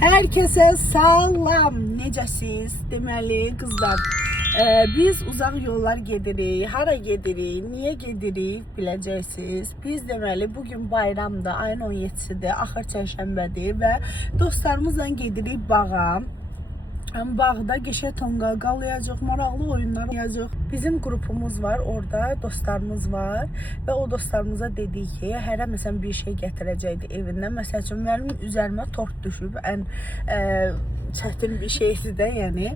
Herkese salam. Necəsiz? Deməli qızlar, biz uzaq yollar gedirik. Hara gedirik? Niyə gedirik? Biləcəksiniz. Biz deməli bugün bayramda, ayın 17-sidir, axır çərşənbədir və dostlarımızla gedirik bağa. Bağda geçə tonqal qalayacaq, maraqlı oyunlar oynayacaq. Bizim qrupumuz var, orada dostlarımız var və o dostlarımıza dedik ki, hərə məsələn bir şey gətirəcəkdi evindən. Məsəl üçün mənim üzərimə tort düşüb, ən çətin bir şeydir də, yəni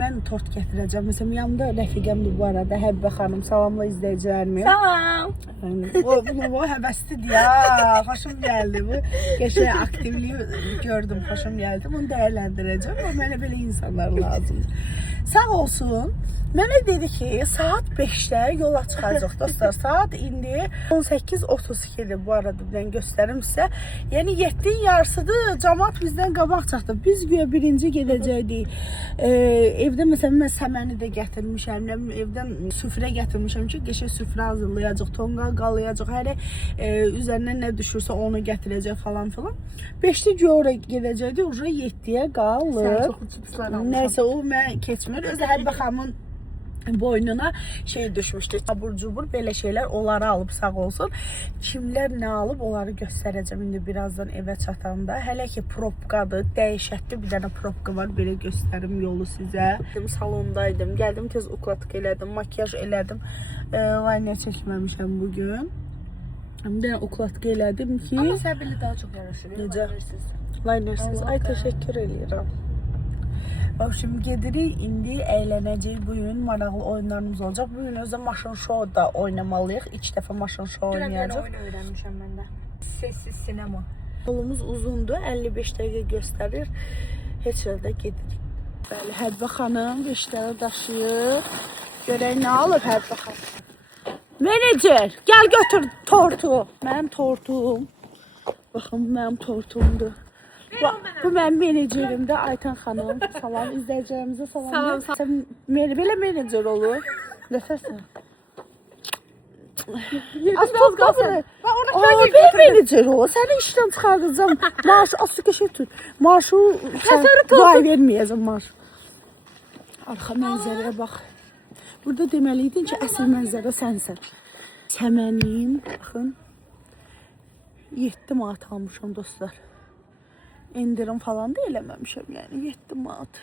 mən tort gətirəcəm. Məsələn yanımda rəfiqəmdir bu arada, Həbbə xanım, salamla izləyicilərimi. Salam. Bu həvəslidir ya, xoşum gəldi bu. Qəşəng aktivliyi gördüm, xoşum gəldi. Bunu dəyərləndirəcəm. Mənə belə insanlar lazımdır. Sağ olsun. Mənə dedi ki, saat 5'də yola çıxacaq dostlar. Saat indi 18:32-dir bu arada, ben göstərim sizə. Yəni 7'nin yarısıdır, cəmaət bizdən qabaq çatdı. Biz güya birinci gedəcəkdik. Evdə məsələn mən səməni də gətirmişəm, evdən süfrə gətirmişəm ki, qəşəng süfrə hazırlayacaq, tonqal qalayacaq, hər üzərinə nə düşürsə onu gətirəcək falan filan. 5'də güya ora gedəcəkdik, ora 7'yə qalır. Nəysə o mən keçmir. Özü Həbbə xanımın boynuna şey düşmüştü, abur cubur belə şeyler, onları alıp sağ olsun. Kimler ne alıp onları göstereceğim indi birazdan eve çatanda. Hələ ki propkadır, dəhşətli bir dənə propka var, belə göstərim yolu sizə. Salondaydım, geldim tez ukladıq elədim, makyaj elədim. Layner çəkməmişəm bugün. Bir dənə ukladıq elədim ki. Ama səbirli daha çok yaraşır. Necə? Linersiz. Ay teşekkür edirəm. Şimdi gedirik, indi əylənəcəyik. Bugün maraqlı oyunlarımız olacaq. Bugün özdə maşın show da oynamalıyıq. 2 dəfə maşın show oynayacaq. Oyun öyrənmişəm mən də. Sessiz sinema. Yolumuz uzundur, 55 dəqiqə göstərir. Heç yerdə gedirik. Bəli, Həbbə xanım 5 dənə daşıyır. Görək nə alır Həbbə xanım. Menecer, gəl götür tortu. Mənim tortum. Baxın, mənim tortumdur. Bu mənim menecerimdə Aytan xanım. Salam, izləyicilərimizə salam. Sən belə menecer olur. Nəfəsən. Az qalsın. Belə menecer olur. Səni işdən çıxardacağım. Maaşı aslı qəşəng tut. Maaşı qay verməyəcəm maaş. Arxa mənzərəyə bax. Burada deməliydin ki, əsl mənzərə sənsən. Səmənim, baxın. 7 manat almışam dostlar. İndirim falan da eləməmişəm, yəni 7 manat.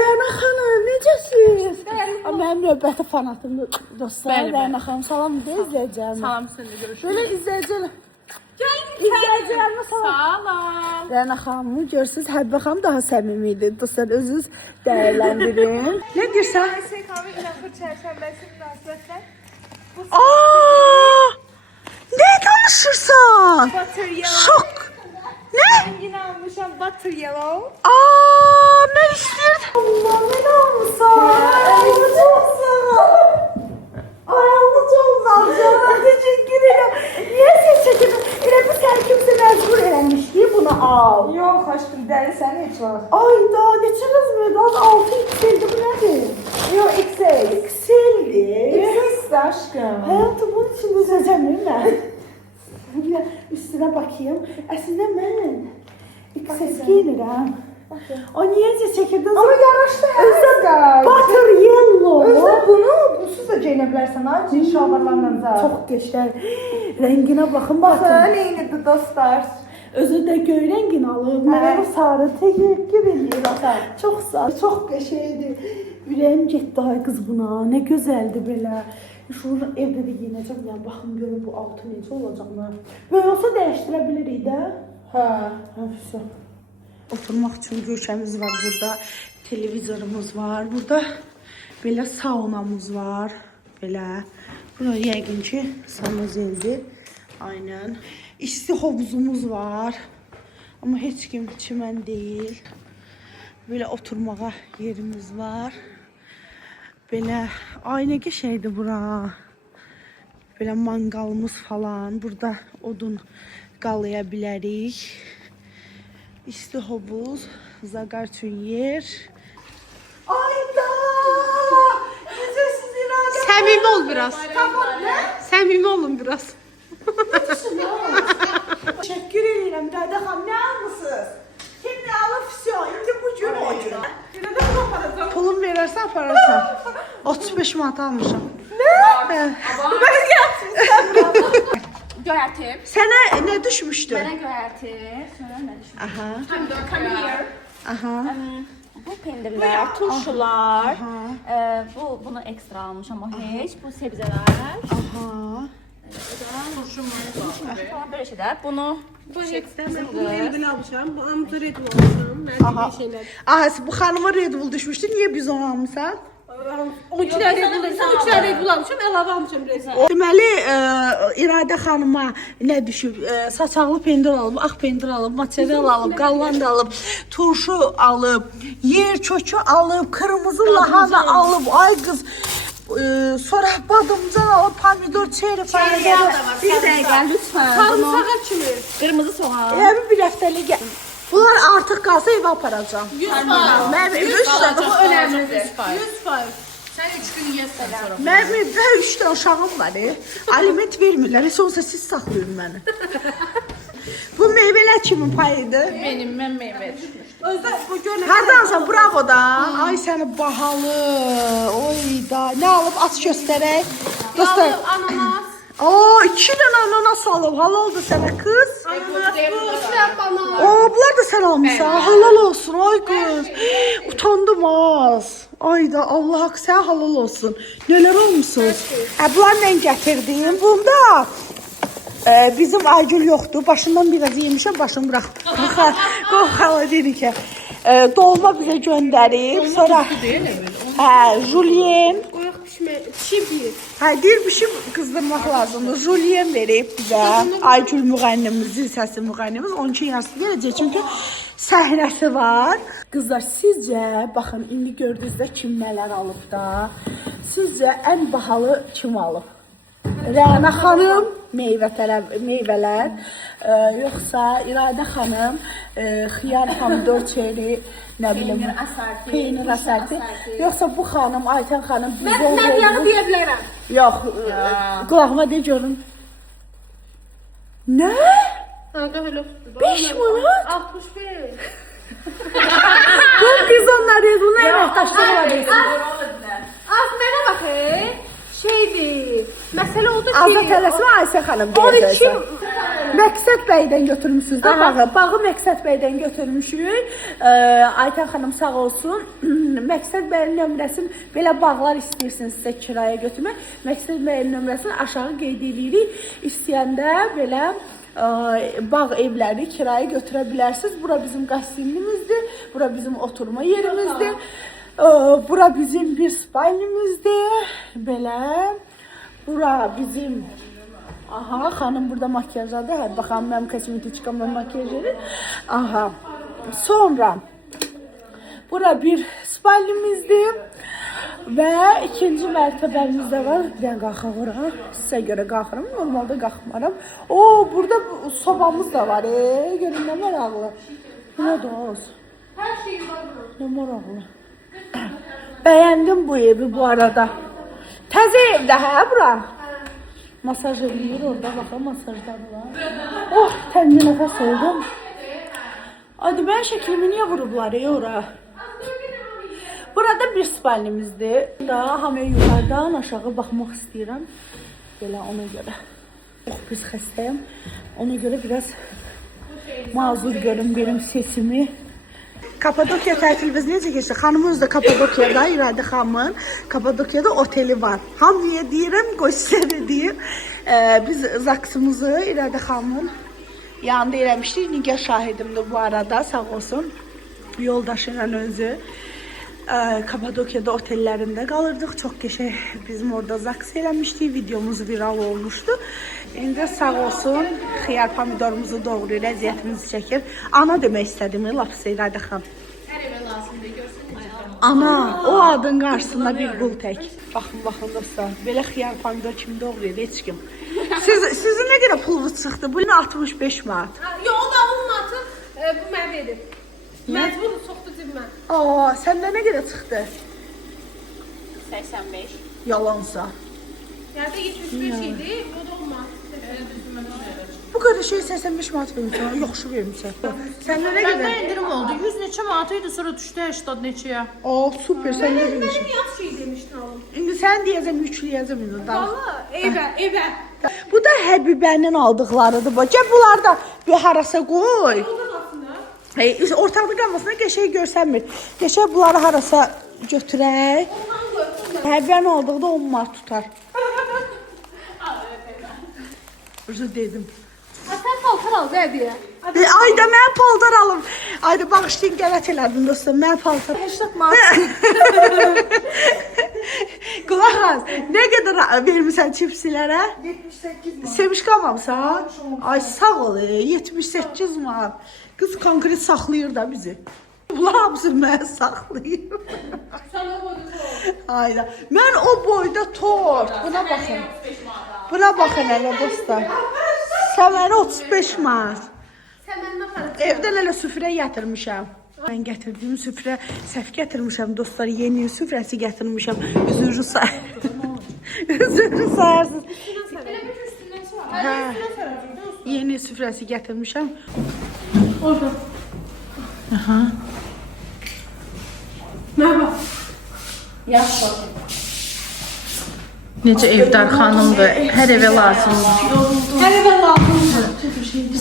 Rəna xanım, necəsiz? Mənim növbəti fanatımdır dostlar. Rəna xanım, salam da izləyəcəyəm. Salam sizinle görüşürüz. Böyle izləyəcəyəm. İzləyəcəyəm, salam. Salam. Rəna xanımı görürsünüz, Həbbə xanım daha səmimidir. Dostlar, özünüz dəyərləndirin. Nə deyirsən? SKV İnanfır çərşənbəsi münasibətlər. Ne danışırsan? Butter yellow. Şok. Ne? Ben yine almışam butter yellow. Ben istiyordum. Allah, ne almışsın? Ay canım, teşekkür ederim. Niye ses çekiyorsun? Bu sen kimse mecbur eləmiş ki bunu al. Yok aşkım deli sen hiç var. Ay daha geçiriz mi? Daha 6 XL'di, bu nedir? Yok XL. XL'di. XL aşkım. Hayatım bunun için düzəcəm ben. Üstüne bakayım. Aslında ben XS giyinirəm. O niyəcə çəkirdin? Ama yaraşdı Özdə butter yellow. Özde bunu busuz da giyinəbilərsən ha. Cin şalvarlarla da. Çox qəşəng. Rənginə baxın. Baxın neyinidir dostlar. Özü də göy rəngin alıb. Mənə sarı təşəkkür edirəm. Çox sağ ol. Çox qəşəngdir. Ürəyim getdi ay qız buna. Nə gözəldir belə. Şu evdə də giyinəcəm. Yəni baxın görün bu altı necə olacaq. Böyle olsa dəyişdirə bilirik də. Hə. Oturmaq üçün köşəmiz var burada. Televizorumuz var. Burada belə saunamız var. Belə. Burada yəqin ki sanuzeldir. Aynen. İsti havuzumuz var. Ama heç kim çimən deyil. Böyle oturmağa yerimiz var. Belə ay nə qəşəngdir bura. Belə mangalımız falan. Burada odun qalaya bilərik. İsti havuz, zagar üçün yer. Ayda! Necəsiz İradə? Səmimi ol biraz. Səmimi olun biraz. Teşekkür ederim. bilmirəm, Rədə xanım, nə almısınız? Kim nə alıb, всё, indi bu gün o gün. Pulum verərsən, apararsan. 35 manat almışam. Nə? Göyərtib. Sənə nə düşmüşdü? Mənə göyərtib. Sonra nə düşmüşdü? Aha, Come here. aha. Bu pendirlər, turşular. Bunu ekstra almışam o heç. Bu sebzələr. Aha. Falan böyle şeyler. Bunu Bu hepsinden ben bunu Red Bull almışam. Bu amca Red Bull almışam. Ben de şeyler. Aha, bu xanıma Red Bull düşmüşdü. Niyə biz onu almısan? 12 Red Bull almışam. 3 Red Bull almışam. Əlavə almışam Red Bull. Deməli, İradə xanıma nə düşüb? Saçaqlı pendir alıb, ağ pendir alıb, material alıb, qallan da alıb, turşu alıb, yer kökü alıb, qırmızı lahana alıb. Ay qız, sonra badımcan alıb, pomidor, çeri falan. bir dəqiqə lütfen. Sarımsağa kimi. Kırmızı soğan. Həmin bir həftəlik gəl. Bunlar artıq qalsa evə aparacağam. 100%. Mən 3 dənə, bu önəmlidir. 100%. Mənim evdə 3 dənə uşağım var. Aliment vermirlər. Heç olsa siz saxlayın məni. Bu meyvələr kimin payıdır? Mən meyvə düşmüşdüm. Özdə bu gölü. Hardansan? Bravodan. Ay səni bahalı. Oy da. Nə alıb aç göstərək. Göstər. Ananas. Oo, 2 dənə ananas alıb. Halaldır sənə qız. Ananas bu. Şləp banan. Oo, bunlar da sən almısan. Halal olsun. Ay qız. Utandım az. Ay da Allah haqqı sən halal olsun. Nələr olmusunuz? Bunlar mən gətirdim. Bunda bizim Aygül yoxdur. Başından biraz yemişəm, başını buraxdım. Qoxala dedi ki, dolma bizə göndərib. Sonra Julien. Qoyaq pişmə. Çibi. Deyir bir şey qızdırmaq lazımdır. Julien verib bizə. Aygül müğənnimiz, zil səsi müğənnimiz. 12 yarısı gələcək çünki səhnəsi var. Qızlar, sizcə, baxın, indi gördünüzdə kim nələr alıb da. Sizcə ən bahalı kim alıb? Rəna xanım meyvələr, yoxsa İradə xanım xiyar, pomidor, çeri, nə bilim, peynir əsərti, yoxsa bu xanım, Aytən xanım bizə Mən yanı deyə bilərəm. Yox, qulağıma de görün. Nə? Kanka öyle 5 manat? 65. Bu biz onları bunu əməkdaşlığı var desin. Az mənə baxın. Şeydir. Məsələ oldu ki. Azad Ələsmə Aysə xanım deyəcəksən. Məqsəd bəydən götürmüsünüz də bağı. Bağı Məqsəd bəydən götürmüşük. Aytən xanım sağ olsun. Məqsəd bəyin nömrəsini belə bağlar istəyirsiniz sizə kirayə götürmək. Məqsəd bəyin nömrəsini aşağı qeyd edirik. İstəyəndə belə bağ evləri kirayə götürə bilərsiniz. Bura bizim qastilimizdir. Bura bizim oturma yerimizdir. Bura bizim bir spalnimizdir. Belə. Bura bizim. Aha, xanım burada makyajladı. Hə, baxın, mənim kosmetiçkamla makyaj edir. Aha. Sonra bura bir spalnimizdir. Və ikinci mərtəbəmiz də var. Bir dənə qalxaq ora. Sizə görə qalxıram. Normalda qalxmaram. Burada sobamız da var. Görün nə maraqlı. Bu nə doz? Hər şey var. Nə maraqlı. Bəyəndim bu evi bu arada. Təzə evdə hə bura? Masaj eləyir orada, baxın masajları var. Oh, təmizə nəfəs oldum. Hadi mən şəklimi niyə vurublar ora? Burada bir spalnimizdir. Daha hamıya yuxarıdan aşağı baxmaq istəyirəm. Belə ona görə. Çox pis xəstəyəm. Ona görə biraz mazur görün benim sesimi. Kapadokya tətilimiz necə keçdi? Xanımın özü də Kapadokyada, İradə xanımın Kapadokyada oteli var. Hamıya deyirəm, qoy sizə də deyim. Biz zaksımızı İradə xanımın yanında eləmişdik. Nigah şahidimdir bu arada, sağ olsun. Yoldaşıyla özü. Kapadokyada otellərində qalırdıq. Çox qəşəng bizim orada zaks eləmişdik. Videomuz viral olmuşdu. İndi sağ olsun xiyar pomidorumuzu doğrayır, əziyyətimizi çəkir. Ana demək istədim, lap İradə xanım. Ana, o adın qarşısında bir qul tək. Baxın dostlar, belə xiyar pomidor kimi doğrayır heç kim. Sizin nə qədər pulunuz çıxdı? Bu 65 manat. Yox, o da alınmadı. Bu mənə verir. Məcbur soxdu cibimə. Səndə nə qədər çıxdı? 85. Yalansa. Yəni 75 idi, o da olmaz. Bu Bu kadar şey 85 manat vermişsən, yaxşı vermişsən. Sən nə Məndə qədər? indirim oldu. 100 neçə manat idi, sonra düşdü 80 neçəyə. O, super, sən nə vermişsən? Ben yaz şey demiştin oğlum. İndi sən deyəcəm, yükləyəcəm indi. Valla eve. Bu da Həbibənin aldıqlarıdır. Bax, gəl bunları da bir harasa qoy. Ondan aslında. Hey, ortaqda qalmasına qəşəng görsənmir. Qəşəng bunları harasa götürək. Həbibənin aldığı da 10 manat tutar. Özür dedim. Sen paltar al da hediye. Ayda mən paltar alım. Ayda bağışlayın qələt elədim dostum. Mən paltar. 80 manat. Qulaq as. Nə qədər vermisən çipsilərə? 78 manat. Sevmiş qalmamısan? Ay sağ ol. 78 manat. Qız konkret saxlayır da bizi. Bunlar hamısı mən saxlayır. Sen o boyda Ayda. Mən o boyda tort. Buna baxın. Buna baxın elə dostlar. Sən mənə 35 manat. Sen benimle para. Evdən elə süfrə gətirmişəm. Mən gətirdiyim süfrə səhv gətirmişəm dostlar. Yeni süfrəsi gətirmişəm. Üzürü say. Üzürü sayarsınız. Hə. Yeni süfrəsi gətirmişəm. Orada. Aha. Merhaba. Yaxşı bax. Necə evdar xanımdır, hər evə lazımdır. Her eve lazım.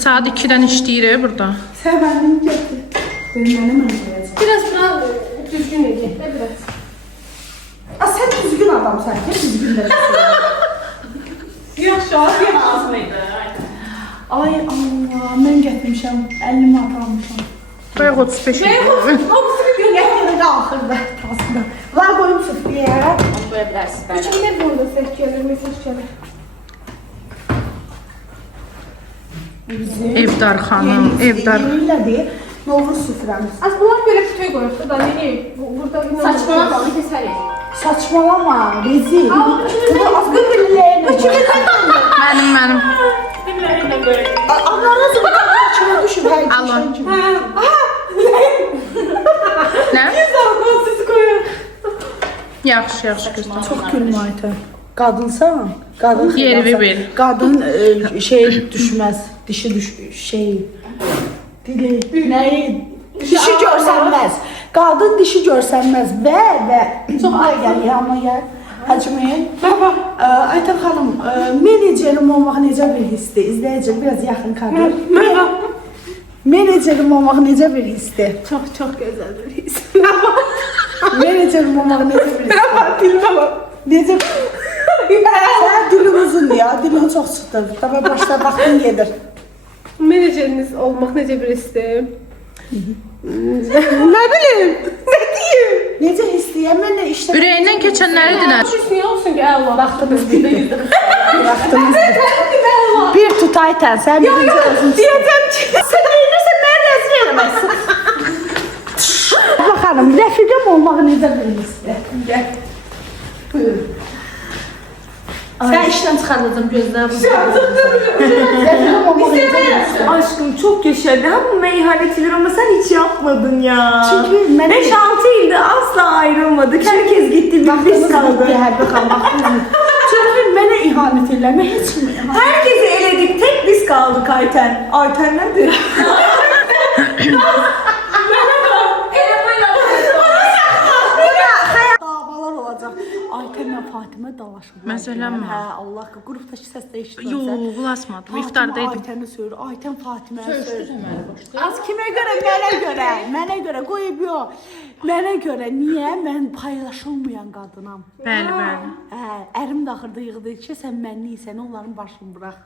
Saat 2-dən işləyir burada. Sən mənim gətir. Mənim gələcək. Biraz daha düzgün hediye. Ne biraz? Sən düzgün adamsan. Kim düzgünlər? Yaxşı al. Az mıydı? Ay Allah, mən gətirmişəm. 50 manat almışam. Bayaq 35 idi. Hamısı bir gün. Gətirir də axırda. Aslında. Var qoyum süfrəyə. Qoya bilərsiniz bəli. Çünkü ne burada ses gelir, mesaj gelir. Evdar xanım, evdar. Yenilədir. Novruz süfrəmiz. Az bunlar böyle kutuya koyuyor. Da ne? Burada bir Saçmalama, onu kəsərik. Saçmalama, rezil. Bu az qırmırləyən. Bu kimi Mənim. Allah razı olsun. Çölə düşüb hər Alın. Nə? Siz koyun. Yaxşı göstər. Çox gülmə aytə. Qadınsan, qadın Yeri xeyirsən. bil. Qadın şey düşməz, dişi şey. Dili, nəyi? Dişi görsənməz. Qadın dişi görsənməz və çox ay gəl, yanıma gəl. Həcmi. Baba, Aytən xanım, menecerim olmaq necə bir hissdir? İzləyəcək biraz yaxın kadr. Menecerim olmaq necə bir hissdir? Çok güzel bir his. Menecerim olmaq necə bir hissdir? Dilime bak. Necə? Sən dilin uzun ya, dilin çox çıxdı. Tamam, başla, vaxtın gedir. Menajeriniz olmak nece bir isteğim. Ne bileyim. Ne diyeyim? Necə hissiyəm, mən nə işlə... Ürəyindən keçənləri dinər. Şüs niye olsun ki Allah. Vaxtımız bitti. Vaxtımız bitti. Bir tut Aytən, sən birinci özün tutun. Diyeceğim ki. Sən eynirsən, mən rəzil eləməzsin. Baxanım, rəfiqəm olmaq necə bir hissdir? Gəl. Buyurun. Sən işdən çıxardacam gözlərimi. Rəfiqəm olmaq necə bir hissdir? Aşkım çok yaşadı ama meyhanet edilir ama sen hiç yapmadın ya. Çünkü ben- 5-6 yılda asla ayrılmadık. Herkes gitti biz Vaxtımız kaldık. bitti, hərbi xan, vaxtımız bitti. Çünki mənə ihanət eləmə, heç mi? Herkesi eledik. Tek biz kaldık Ayten. Ayten nedir? Davalar olacaq. Aytənlə Fatimə dalaşıblar. Məsələn mi? Hə, Allah qrupdakı səsdə eşitməsən. Yox, bulaşmadım. İftardaydım. Aytəni söyür, Aytən Fatimə söyür. Az kimə görə? Mənə görə. Mənə görə qoyub yox. Mənə görə. Niyə? Mən paylaşılmayan qadınam. Bəli. Hə, ərim də axırda yığdı ki, sən mənliysən, onların başını burax.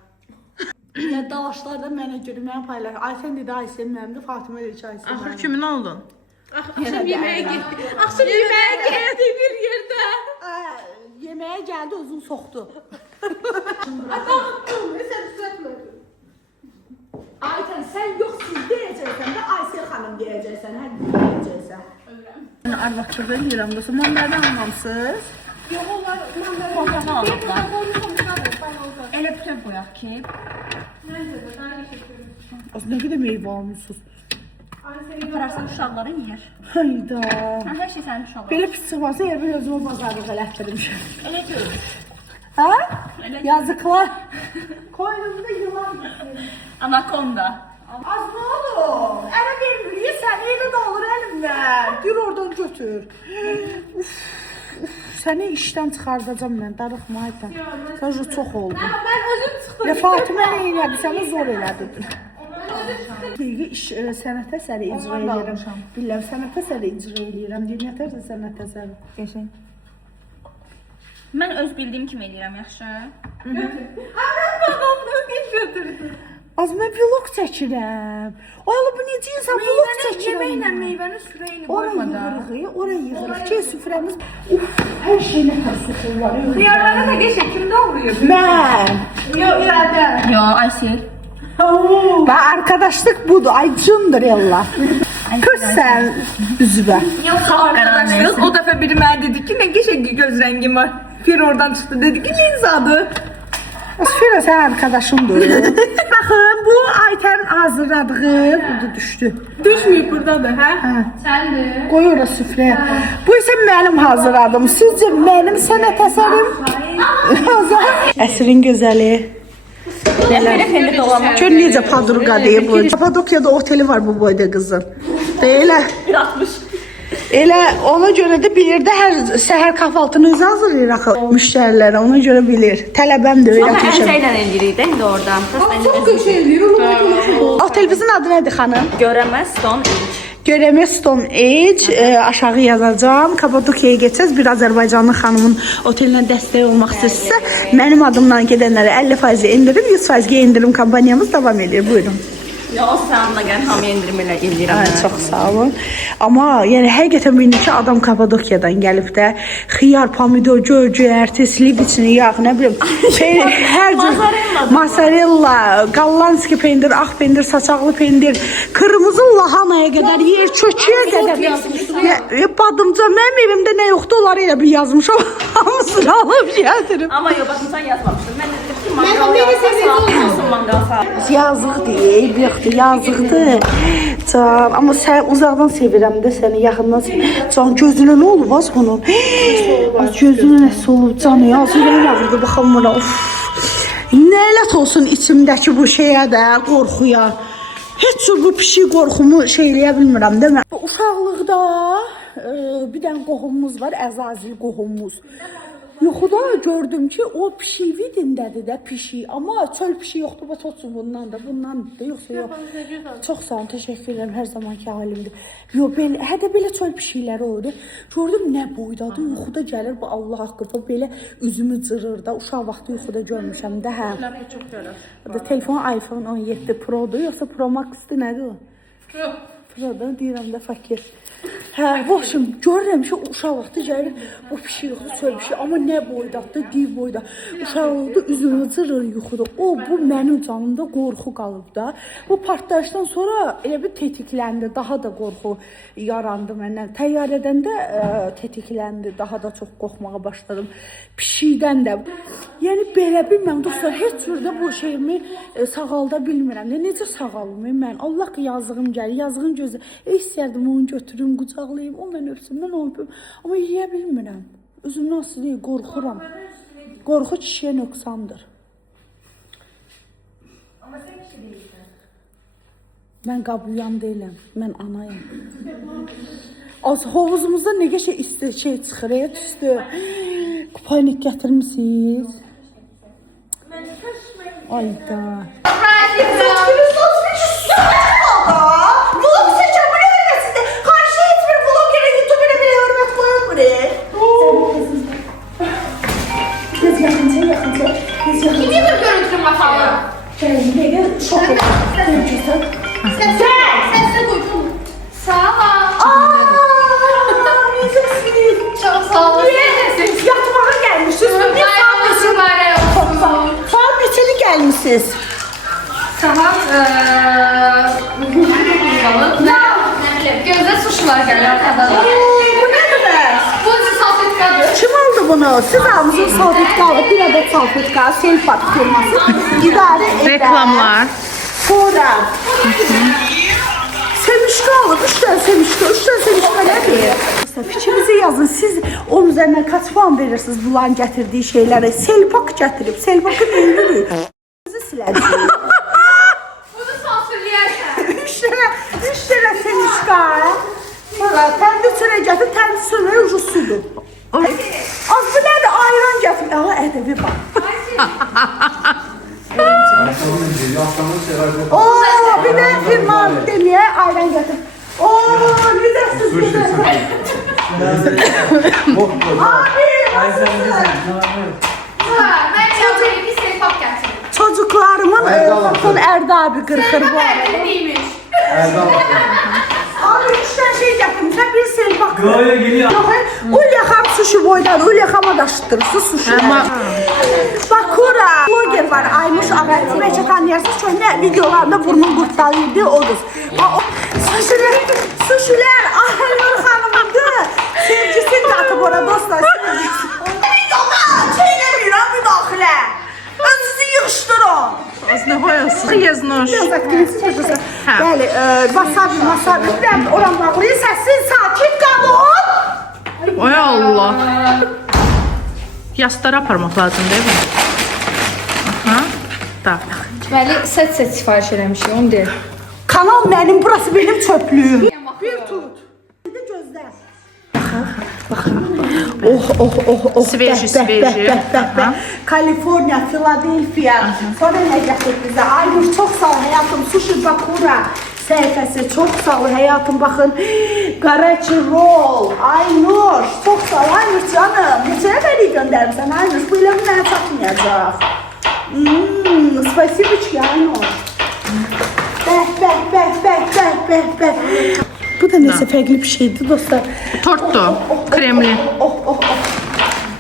Ya dalaşlar da mənə görə, mən paylaş. Aytən dedi, Aysən mənimdir, Fatimə dedi ki, Aysən Axır mənimdir. kimin oldun? Akşam yemeğe gitti. Akşam yemeğe geldi bir yerde. Yeməyə gəldi, özünü soxdu. Mesela düzeltmedin. Aytən, sən yox siz deyəcəksən də Aysel xanım deyəcəksən, hər gün deyəcəksən. Mən arvaqçıda deyirəm, dostum, onlardan anlamsız. Yok onlar. Programı alıblar. Onlar. Elə bütün qoyaq ki, Az nə qədər meyvə almışsınız. apararsan uşaqların yer. Hayda. Hər şey sənin uşaqların. Belə pis çıxmasa, yer bir özümə bazarlıq elətdirmişəm. Elə görür. Ha? Yazıklar. Koynumda yılan getirdim. Anakonda. Az ne olur? Ərə vermir, sən elə də alır əlimdən. Gir oradan götür. Uf, səni işdən çıxardacam mən, darıxma aydan. Sən çox oldu. Mən özüm çıxdım. Ya Fatimə nə elədi, sənə zor elədi. Sənət əsəri icra edirəm. Bilirəm, sənət əsəri icra edirəm. Dinlətər də sənət əsəri. Geçen. Mən öz bildiyim kimi eləyirəm, yaxşı? Az mən vlog çəkirəm. Oyalı bu necə insan vlog çəkirəm? Yeməklə meyvəni sürəylə Oraya qoymadan. yığırıq, oraya yığırıq. Ki süfrəmiz, uf, hər şey nə tər soxullar. Xiyarlara da geçen kim doğruyor? Mən. Yok İrade. Yo, Aysel. Və arkadaşlıq budur, ay cındır yallah. Kız sən üzvə. Yoxsa Arkadaşlar o defa biri mənə dedi ki ne geçen göz rengim var. Bir oradan çıktı dedi ki linzadı. Süfrə sən arkadaşımdır. Baxın, bu Aytərin hazırladığı budur düşdü. Düşmeyip buradadır ha? Səndir. Qoy ora süfrəyə. Bu isə mənim hazırladım. Sizcə mənim sənət əsərim? Əsrin gözəli. Belə dolanmaq. Gör necə padruqadır bu. Kapadokya'da oteli var bu boyda qızın. Elə. 1.60. Elə ona görə də bilir də hər səhər kahvaltını özü hazırlayır axı müştərilərə. Ona görə bilir. Tələbəmdir öyrətmişəm. Şeylə eləyirik də indi orada. Çok kötü eləyir onu. Otelimizin adı nədir xanım? Görəməz son ilk. Göreme Stone Age aşağı yazacağım. Kapadokya'ya geçeceğiz. Bir Azərbaycanlı xanımın otelinə dəstək olmaq istəyirsə, mənim adımdan gedənlərə 50% indirim, 100% indirim kampanyamız devam edir. Buyurun. Ya o səninlə gələn hamıya indirim eləyirəm. Ay, çox sağ olun. Amma yəni həqiqətən bir neçə adam Kapadokya'dan gəlib də xiyar, pomidor, göyər, tesli biçini, yağ, nə bilim, hər cür mozzarella, qallanski pendir, ağ pendir, saçaqlı pendir, qırmızı lahanaya qədər, yer çöküyə qədər. Badımca mənim evimdə nə yoxdur, onları elə bir yazmışam. Hamısını alıb gətirim. Amma yox, baxın sən yazmamışdın. Mən dedim ki, mangal yazsın, mangal sağ. Yazıq deyil, yoxdur, yazıqdır. Can, amma sən uzaqdan sevirəm də səni, yaxından sevirəm. Can, gözünə nə olub az bunun? Gözünə nəsə olub, canı yazıq, yağırdı, baxamıram. Nələt olsun içimdəki bu şeyə də, qorxuya. Heç cür bu pişik qorxumu şeyləyə bilmirəm, demə. Uşaqlıqda bir dənə qohumumuz var, Əzazil qohumumuz. Yuxuda gördüm ki, o pişik vidindədir də pişik. Amma çöl pişik yoxdur, bu tutsun bundan da, yoxsa yox. Çox sağ olun, təşəkkür edirəm, hər zamanki halimdir. Yox, hədə belə çöl pişikləri oldu. Gördüm nə boydadır, yuxuda gəlir, bu Allah haqqı, bu belə üzümü cırır da. Uşaq vaxtı yuxuda görmüşəm də, hə. Telefon iPhone 17 Pro'dur, yoxsa Pro Max-dır, nədir o? Pro'dan deyirəm də fakir. Hə, boşum, görürəm ki, uşaq vaxtı gəlir, o pişik yoxdur, çöl pişik, amma nə boydadır, div boyda. Uşaq oldu, üzümü cırır yuxuda. Bu mənim canımda qorxu qalıb da. Bu partlayışdan sonra elə bir tetikləndi, daha da qorxu yarandı məndən. Təyyarədən də tetikləndi, daha da çox qorxmağa başladım. Pişikdən də. Yəni, belə bilməm, dostlar, heç cürdə bu şeyimi sağalda bilmirəm. Necə sağalmayım mən? Allah yazığım gəlir, yazığın gözü. İstərdim onu götürüm, qucaqlayım, o mən öpsün, mən onu öpüm. Amma yeyə bilmirəm. Özümdən asılı deyil, qorxuram. Qorxu kişiyə nöqsandır. Ama sen kişi değilsin. Mən qabuyan deyiləm, mən anayım. Az hovuzumuzda nə qəşəng şey çıxır, tüstü. Kupaynik gətirmisiniz? Ayda. Vlog seçemini vermesin de. Karşı hiçbir vlogger'e YouTuber'e bile hürmet koyun buraya. Biz yakın çek. Kim yedir görüntülü masalı? Gel, şok olun. Sesle koydum. Sağ ol. Çok sağ ol. Yatmağa gəlmişsiniz. Saat neçəli gəlmişsiniz? Saat gözde suçlar geliyor arkadaşlar. Bu nədir? Bu salfetkadır. Kim aldı bunu? Siz almışsınız salfetkalı, bir adet salfetka, Selpat firması. İdarə edər. Reklamlar. Sonra. Semişka alın, 3 tane semişka, 3 tane semişka nədir? Fikrinizi yazın. Siz 10 üzərindən kaç puan verirsiniz bunların gətirdiyi şeylərə? Selpak gətirib, Selpakı deyirik. Bizi siləcək. Bunu sansürləyərsən. 3 dənə Selişka. Valla, təndir çörək gətir, təndir çörək ucu sudur. Az bu nədir? Ayran gətir. Aha, ədəbi bax. Ooo, bir də firman deməyə ayran gətir. Ooo, necəsiz güzel. Abi, Mən çabuk bir selpak gətirim. çocuklarımın son Erdi abi qırxır bu arada. Neymiş? Abi 3 tane şey gətirmişəm, bir selpak. Böyle geliyor. Ulya xam sushi boydan, Ulya xama daşıtdırırsınız sushiləri. Bakura, blogger var, Aymuş Ağayev'i bəlkə tanıyarsınız, çünki videolarında burnun qurtdalaydı, odur. Sushilər, Aynur xanımındır, sevgisini qatıb ora dostlar, sevgisi. Çeynəmirəm müdaxilə, özünüzü yığışdırın. Az nə qoyasın? Yaznoş. Bəli, wasabi, oran bağlayın, səssiz, sakit qalın. Ay Allah. Yasları aparmaq lazım değil mi? Aha. Tak. Deməli, set sifariş eləmişik, onu deyir. Kanal mənim, burası benim çöplüyüm. Bir tut. Bir də gözlə. Oh. Sveji. Kaliforniya, Philadelphia. Sonra nə gətirdi bizə? Aynur, çox sağ ol həyatım. Sushi Bakura səhifəsi. Çox sağ ol həyatım. Baxın. Karachi roll. Aynur, çox sağ ol. Aynur canım. Neçəyə bəri göndərmişsən? Aynur, bu ilə mənə çatmayacaq. Spasiboçki Aynur. Bəh. Bu da nəsə fərqli bir şeydir dostlar. Tortdu. Kremli.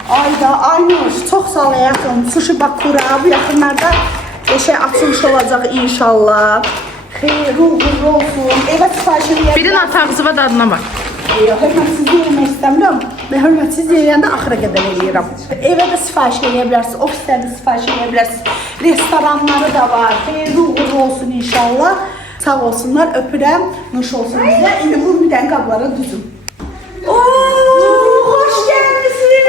Ayda, Aynur, çox sağ ol həyatım. Sushi Bakura bu yaxınlarda açılış olacaq inşallah. Xeyir, uğurlu olsun. Evə sifariş edəyəm. Birin atağızıva dadına bak. Hörmətsiz yemək istəmirəm. Mən hörmətsiz yeyəndə axıra qədər eləyirəm. Evə də sifariş edə bilərsiniz, ofislərdə sifariş edə bilərsiniz. Restoranları da var. Xeyir, uğurlu olsun inşallah. Sağ olsunlar, öpürəm. Nuş olsun bizə. İndi bu bir dənə qablara düzün. Hoş gəlmişsiniz.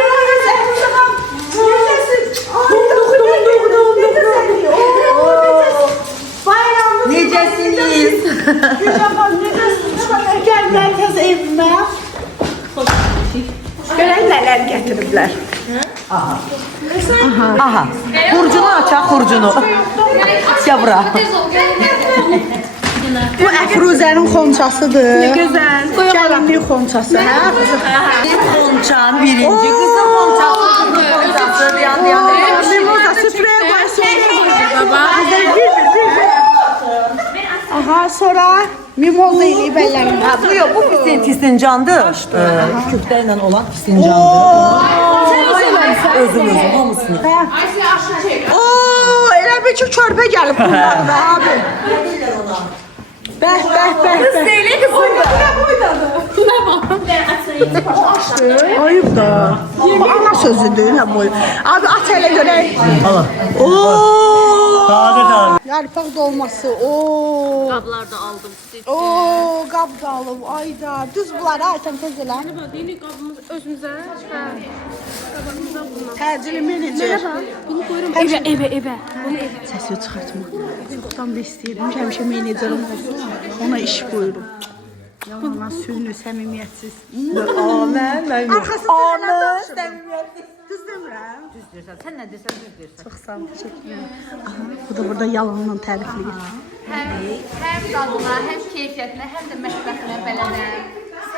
Bayramınız Necəsiniz? Gülcan, necəsiniz? Gəl, mərkəz evimə. Görək nələr gətiriblər. Aha. Xurcunu açaq, xurcunu. Ya bura. Bu Əfruzənin xonçasıdır. Ne gözəl. Gəlinlik xonçası, hə? Xonçan birinci, qızın xonçası, qızın xonçası. Mimoza süfrəyə qoysun. Baba. Aha, sonra mimoza eləyib əllərini. Bu yox, bu fistincandır. Küftə ilə olan fistincandır. Özüm, hamısını. Ayşe aşağı çek. Oo, elə bir ki körpə gəlib bunlar da abi. Bəh. Qız deyil, qızındır. Bu nə boydadır? Ayıb da. Bu ana sözüdür, nə boy. Abi at elə görək. Allah. Oo. Taze. Yarpaq dolması. Oo. Qablar da aldım. Oo, qab da alıb. Ayda. Düz bunları aytəm tez elə. Yeni qabımız özümüzə. Təcili menecer. Bunu koyuram evə. Bunu evə. Səsi çıxartma. Çoxdan da istəyirdim ki, həmişə menecerim olsun. Ona iş buyurum. Yalan, sünni, səmimiyyətsiz. Amen. Amen. Səmimiyyətsiz. Düz demirəm. Düz deyirsən. Sən nə deyirsən, düz deyirsən. Çox sağ ol, təşəkkür edirəm. Aha, bu da burada yalanla tərifləyir. Həm dadına, həm keyfiyyətinə, həm də mətbəxinə bələnə.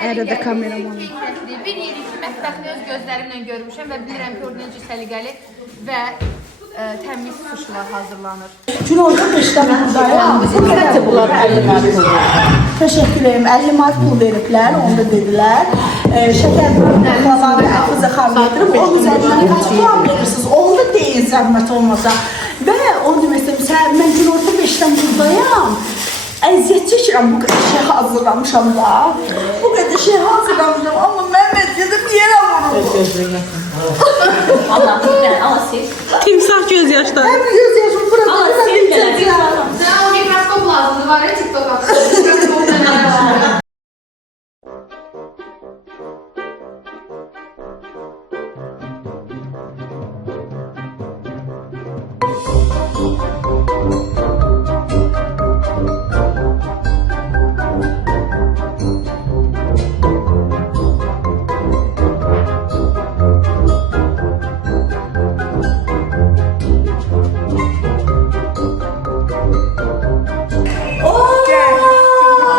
Ərədə kameraman. Keyfiyyətli. Bir yeri ki, mətbəxini öz gözlərimlə görmüşəm və bilirəm ki, orada necə səliqəli və təmiz suşlar hazırlanır. Gün orada 5 dənə buradayım. Əlbəttə bunlar 50 manat pul verir. Təşəkkür edirəm. 50 manat pul veriblər, onu da dedilər. Şəkər babaları Əfizə xanım yedirib, onun üzərindən kaç puan verirsiniz? Onu da deyin zəhmət olmasa. Və onu demək istəyirəm, mən gün orada 5-dən buradayım. Əziyyət çəkirəm, bu qədər şey hazırlamışam da. Bu qədər şey hazırlamışam, amma Məhməd gedib yerə vurur. Allah siz. Timsah göz yaşları. Həm göz yaşım burada. Allah siz gələcək. Sənə o mikroskop lazımdır, var ya TikTok-a. Mikroskopla nələr var.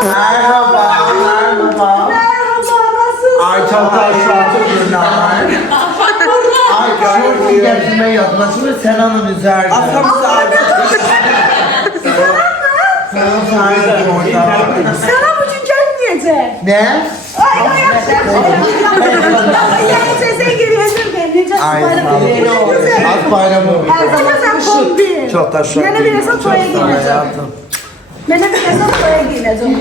Merhaba, merhaba. Ay çok teşekkürler. Ay gördüm getirme yapma. Şimdi sen onun üzerinde. Sana bugün gelmeyecek. Ne? Gelmeyecek sen gelirsin ben. Necə Ay bayram. az bayramı. Her zaman sen kombi. Çok teşekkür Mənə ederim. verəsən toya giyinəcəm. Mənə verəsən toya giyinəcəm.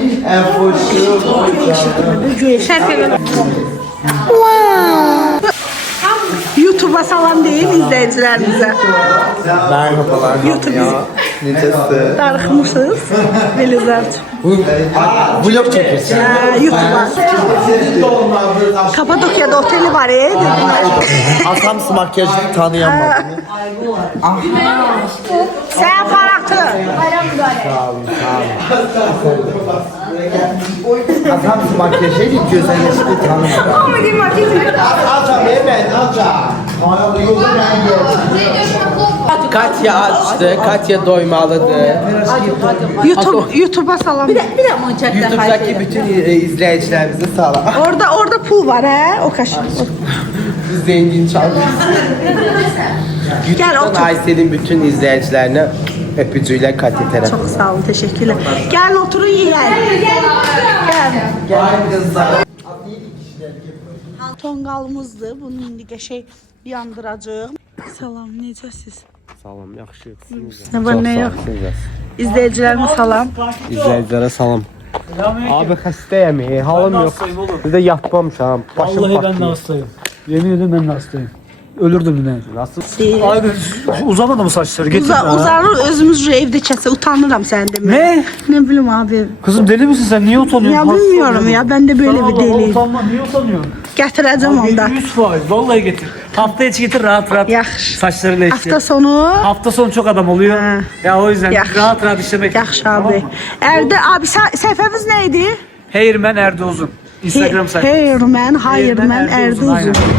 YouTube'a salam deyin izləyicilərimizə. Merhabalar. YouTube ya. Necesi? Darıxmışsınız. Belizarcığım. Vlog çekirsin. YouTube'a. Kapadokya'da oteli var ya. Atam makyajını tanıyamadım. Sen Farat'ı. Atam makyajıyla güzelleşti tanımadım. Atam hemen atam. Katya açtı, Katya doymalıdır. YouTube'a salam. YouTube'daki bütün izleyicilerimize sağlam. Orada pul var he. O kaşık. Zengin çalmış. Gel YouTube'dan otur. Aysel'in bütün izleyicilerine öpücüyle Katya tarafı. Çok sağ olun. Teşekkürler. Gel oturun yiyin. Gel. Tonqalımızdır. Bunu indi qəşəng yandıracağıq. Salam, necəsiz? Salam, yaxşı. Ne var ne yok. İzleyicilerime salam. İzleyicilere salam. Abi xəstəyəm, halım yox. Bir də yatmamışam. Başım Vallahi ben de patlıyor. hastayım. Yemin ederim ben de hastayım. Ölürdüm yine. Nasıl? Abi uzamadı mı saçları? Getir. Uzanır özümüz evde kəsə. Utanıram sen de. Ne? Ne bileyim abi. Kızım deli misin sen? Niye utanıyorsun? Ya bilmiyorum ya. Ben de böyle bir deliyim. Utanma. Niye utanıyorsun? Getireceğim onda. 100%. Vallahi getir. Hafta içi getir rahat rahat. Yaxşı. Saçlarıyla işte. Hafta sonu. Hafta sonu çok adam oluyor. Ha. Ya o yüzden Yaxşı. rahat rahat işlemek. Yaxşı abi. Evde abi sayfamız neydi? Heyirmen Erdoğuz'un. Instagram sayfası. Heyirmen, hayırmen, Erdoğuz'un, aynen. Erdoğuz'un.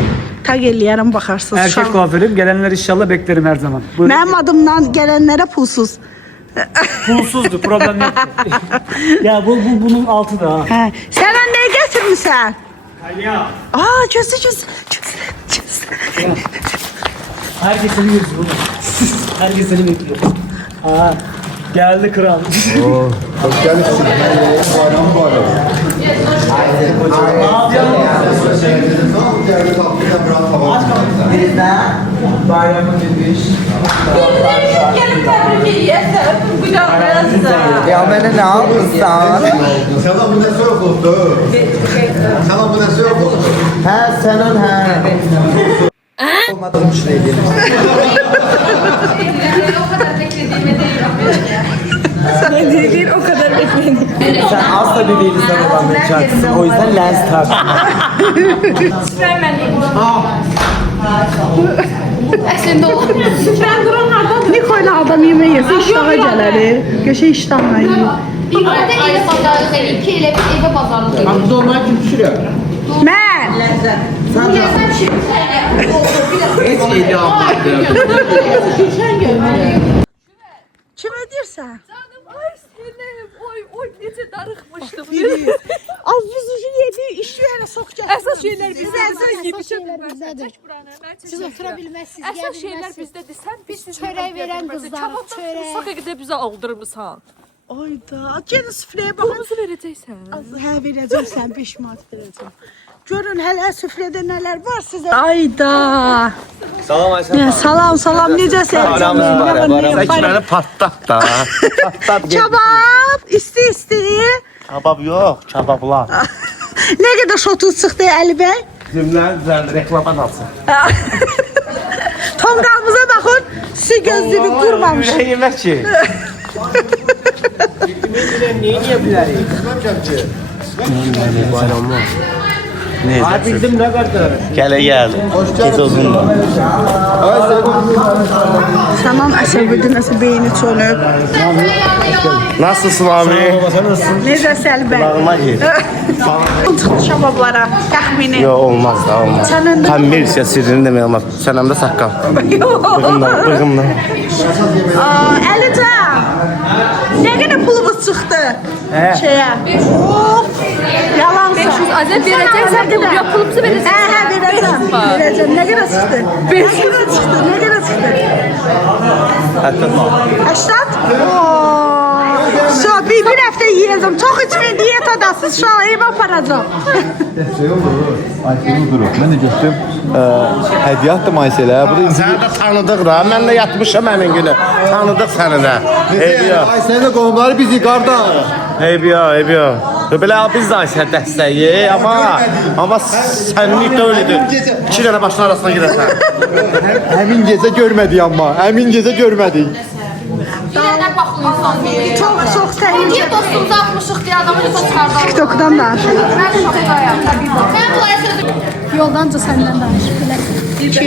Tag eləyərəm baxarsınız. Erkek kuaförüm. Gelenler inşallah beklerim her zaman. Buyurun. Mənim adımdan gələnlərə pulsuz. Pulsuzdu. Problem yok. Ya bunun altı da ha. Hə. Sən nə gətirmisən? Ya. Gözlə. Herkes seni bekliyor. Herkes seni bekliyor. Aa, geldi kral. Hoş geldin. Bayram bayram. Bizden bayramı demiş. Ya bana ne yapmışsan? Sana bu ne soruldu? Sana bu ne soruldu? He senin he. Olmadığım şey değil. O kadar beklediğime değil. O kadar bekledim. Sen asla bir değilsen olamayacaksın. O yüzden lens tak. Əslində o. Nikoyla adam yemeği yesin iştaha gələri. Qəşəng iştahla yeyir. Bir də elə bazarlıq elə, iki elə bir evə bazarlıq elə. Burada olmayı kim pişiriyor? Mən. Yesəm şimdi Hiç iyi yapmadım. Kimə deyirsən? Ay sənim, oy, necə darıxmışdım. Az biz yedi, işi hələ soxacaq. Əsas şeylər bizdədir. Siz otura bilməzsiniz. Əsas şeylər bizdədir. Sən biz Çörək verən qızlar, çörək. Fakədə bizə aldırmısan. Ayda, gəlin süfrəyə baxın. Nasıl verəcəksən? Hə, verəcəm sən 5 manat verəcəm. Görün hələ süfrədə nələr var sizə. Ayda. Salam Aysel. Salam, necəsən? Ekmeğini patlat da. Patlat. Kebab, isti. Kebap yok, kebaplar. Nə qədər şotunuz çıxdı Əli bəy? Zümrüt reklaman alsın. Tonqalımıza baxın, sizi gözlüyümü qurmamış. Ne yemek ki? Niye yiyebilirim? Bayramlar. Ne bildim ne kadar. Gel. Kes olsun da. Tamam, Əsəbəddin nəsə beyni çönüb. Nasılsın abi? Necəsən Əli bəy? Bağıma gir. Şabablara, təxmini. Yok olmaz da olmaz. Sənin də- Tam bir sirrini demək olmaz. Sənəmdə saqqal. Bığımdan. Əlican, nə qədər pulumuz çıxdı. Şeyə. Of, yalan 500 azə verəcəksən, yox pulumuzu verəcəksən. Hə, verəcəm. Verəcəm. Nə qədər çıxdı? 500 çıxdı. Nə qədər çıxdı? 80. So, bir həftə yeyəcəm. Çox içməyin, diyetadasınız. Şu an evə aparacam. Şey olur. Ayşenur durur. Ben de götürdüm. Hediye attım Ayşe'yle. Bu da Səni də tanıdıq da. Mən də yatmışam həmin günü. Tanıdıq səni də. Eybiya. Ayşe'nin de qohumları bizi qardaş. Eybiya. Belə biz də Ayşə dəstəyi, amma səninlik də öylədir. 2 dənə başın arasına girəsən. Həmin gecə görmədik amma. Həmin gecə görmədik. Yenə baxın insan verir. Çox sənin Niyə dostumuzu atmışıq deyə adamı yoxa çıxardan? TikTok'dan danışır. Mən şokdayam. Mən bunlara sözüm. Yoldanca səndən danışır. Ki,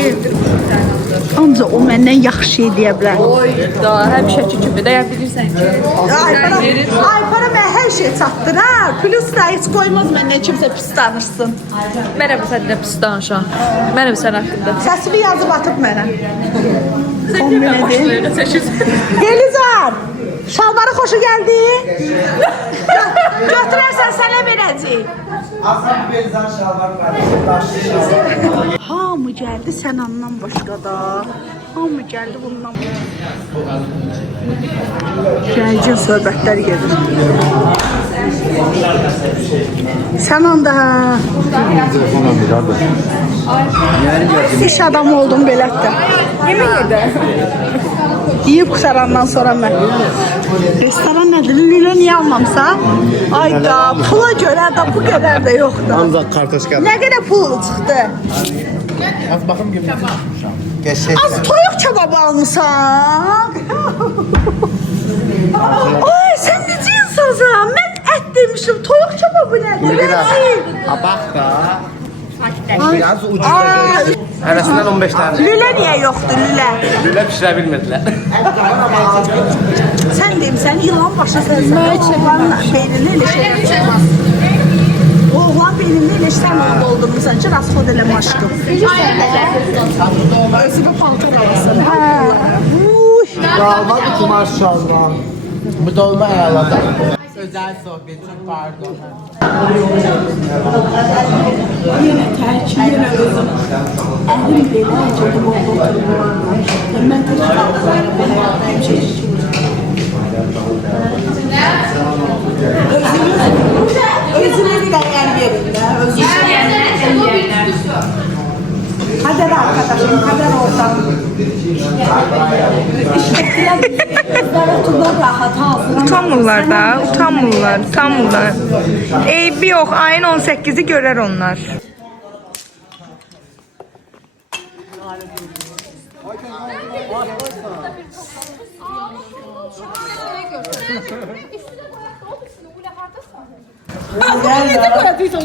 ancaq o məndən yaxşı şey deyə bilər. Oy da həmişəki kimi də bilirsən ki. Aypara mən hər şey çatdırar. Plus da heç qoymaz məndən kimsə pis danışsın. Mənə bu səninlə pis danışan. Mənə sən haqqında. Səsimi yazıb atıb mənə. Sən niyə mən başlayırım çəkirsən? Gelizar, şalvarı xoşu gəldi. Götürərsən sənə verəcəyik. Aslan Belizan şalvar var. Hamı gəldi Sənandan başqa da. Hamı gəldi bundan. Gəlcin söhbətlər gedir. Sənan da iş adamı oldum belətdə. Yemin edə. Yiyib qısarandan sonra mən. Restoran nədir? Lülə niyə almamsa? Ayda, pula görə də bu qədər də yoxdur. Ancaq kartoşka. Nə qədər pul çıxdı? Az baxım görüm. Az toyuq kebabı almışsan. Ay, sən necə insansan? Mən ət demişim, toyuq kebabı nədir? Verəcəyim. Bax da. Biraz ucuz. Hərəsindən 15 dənə. Lülə niyə yoxdur, lülə? Lülə pişirə bilmədilər. Sən deyim, sən yılan başı sənsən. Oğlan beynində elə şey çıxmaz. Oğlan beynində elə sən onu doldurmuşsan ki, rasxod eləmə aşkım. Özü bu paltar alasın. Qalmadı ki maşallah. Bu dolma əladır. Özel sohbet, çok pardon. Yenə tək, yenə özüm. Əlim belə acıdım oldu oturmalarla. Mən tək qaldım, mən həyatdayım çeşitçiyim. Özünə dəyər yerində, özünə. Kader arkadaşım, kader ortam. İşlettiler bizler oturlar rahat hazır. Utanmırlar da, utanmırlar. Eybi yox, ayın 18-i görər onlar. Yalan qoyaq içinə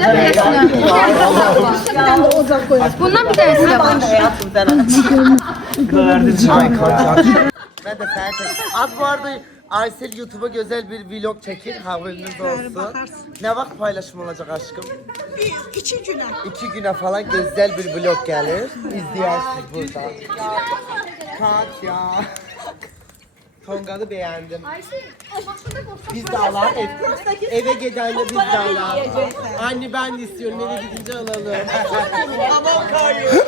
də beləsinə. Bundan bir dənəsi də var. Ben de sen çek. Az bu arada Aysel YouTube'a güzel bir vlog çekir. Haberiniz olsun. Ne vakit paylaşım olacak aşkım? 2 güne. 2 güne falan güzel bir vlog gelir. İzleyersiniz burada. Katya. Tonga'nı beğendim. Biz de alalım. Eve giden de biz de alalım. Anne ben de istiyorum. Eve gidince alalım. Aman kayıyor.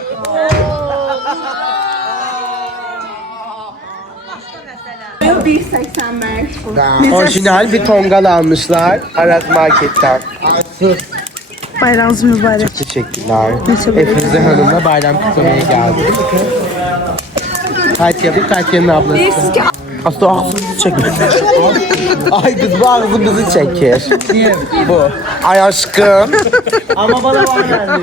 Orijinal bir tongal almışlar Aras Market'ten. Bayramınız mübarek. Teşekkürler. Efruze Hanım'la bayram kutlamaya geldik. Katya'nın ablası. Aslında ağzımızı çekir. Ay kız bu ağzımızı çekir. Bu. Ay aşkım. Ama bana var geldi.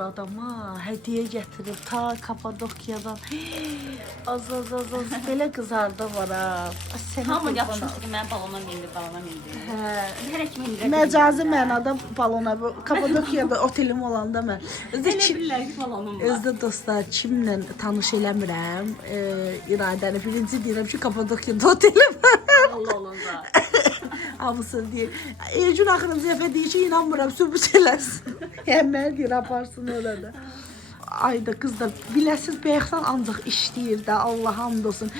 adama hediye getirib ta Kapadokya'dan. Az belə qızardı var ha. Hamı yapışmışdı ki, mən balona mindim. Hər kim mindirəm. Məcazi mənada balona, Kapadokya'da otelim olanda mən. Elə bilirlər ki, balonum var. Özdə dostlar, kimlə tanış eləmirəm, iradəni birinci deyirəm ki, Kapadokya'da otelim var. Allah olanda. Hamısı deyir. Gün axırıncı dəfə deyir ki, inanmıram, sübut eləsin. Yəni mən deyir, aparsın orada. Ayda qızlar, biləsiz, bayaqdan ancaq işləyir də, Allah hamd olsun.